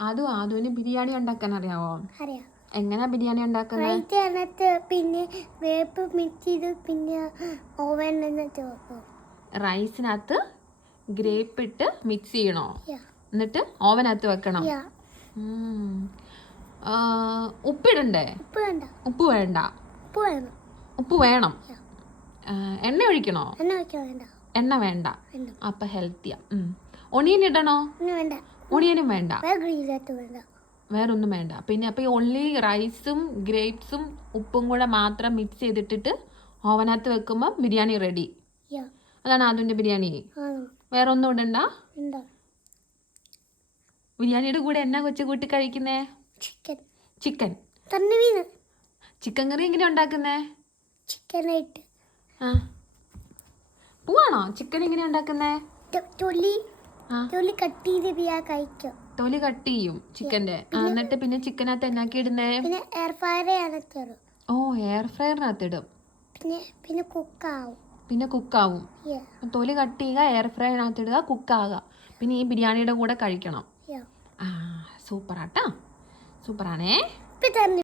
ആദ്യം ബിരിയാണി ഉണ്ടാക്കാൻ അറിയാവോ? അറിയാം. എങ്ങനെയാ ബിരിയാണി ഉണ്ടാക്കുന്നത്? പിന്നെ വേപ്പ് മിക്സ് ചെയ്ത് പിന്നെ ഓവനിനകത്ത് വെക്കും. റൈസിനകത്ത് ഗ്രേപ്പ് ഇട്ട് മിക്സ് ചെയ്യണോ? എന്നിട്ട് ഓവനകത്ത് വെക്കണം. ഉപ്പിടണ്ടേ? ഉപ്പ് വേണ്ട. ഉപ്പ് വേണം. എണ്ണ ഒഴിക്കണോ? എണ്ണ വേണ്ട. അപ്പൊ ഹെൽത്തിയാ. ഒണിയൻ ഇടണോ? ഒണിയനും വേണ്ട. വേറൊന്നും വേണ്ട. പിന്നെ അപ്പൊ ഈ ഓൺലി റൈസും ഗ്രേപ്സും ഉപ്പും കൂടെ മാത്രം മിക്സ് ചെയ്തിട്ടിട്ട് ഓവനകത്ത് വെക്കുമ്പോൾ ബിരിയാണി റെഡി. അതാണ് ആദ്യന്റെ ബിരിയാണി. വേറെ ഒന്നും ഇടണ്ട. ബിരിയാണിയുടെ കൂടെ എന്നാ കൊച്ചു കൂട്ടി കഴിക്കുന്നേ? ചിക്കൻ. ചിക്കൻ കറി എങ്ങനെയാ ഉണ്ടാക്കുന്നേ? പോവാണോ? ചിക്കൻ എങ്ങനെയാ ഉണ്ടാക്കുന്നേ? തൊലി കട്ട് ചെയ്യും ചിക്കന്റെ. എന്നിട്ട് പിന്നെ ചിക്കനകത്ത് എന്നാക്കി ഇടുന്നേ? ഓ, എയർ ഫ്രയറിനകത്ത് ഇടും. പിന്നെ കുക്കാവും. തൊലി കട്ട് ചെയ്യുക, എയർ ഫ്രയറിനകത്ത് ഇടുക, കുക്കാകുക. പിന്നെ ഈ ബിരിയാണിയുടെ കൂടെ കഴിക്കണം. സൂപ്പറാട്ടാ. സൂപ്പറാണേ.